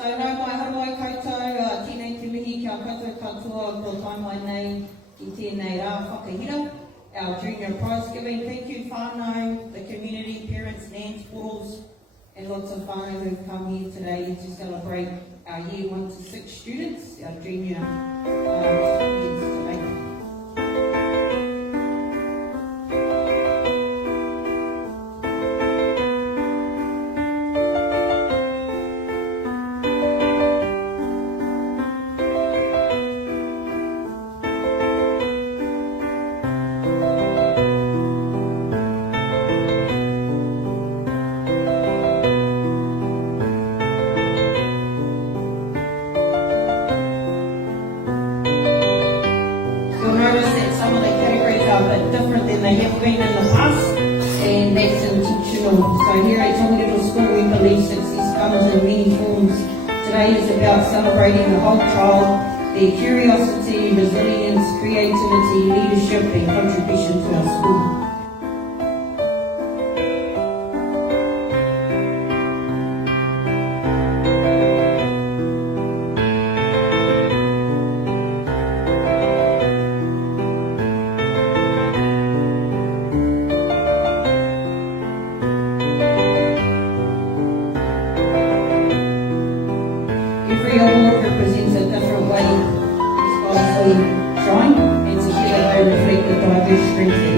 So nau mai harai koutou, tēnei te mihi kia koutou katoa ko tai mai nei ki tēnei rā whakahira. Our junior Prizegiving, thank you whānau, the community, parents, nans, portals, and lots of whānau who've come here today to celebrate our year 1 to 6 students, our junior kids today. They have been in the past, and that's intentional. So here at Tongariro School we believe success comes in many forms. Today is about celebrating the whole child, their curiosity, resilience, creativity, leadership and contribution to our school. Every award represents a different way to shine, and together they reflect the diverse strengths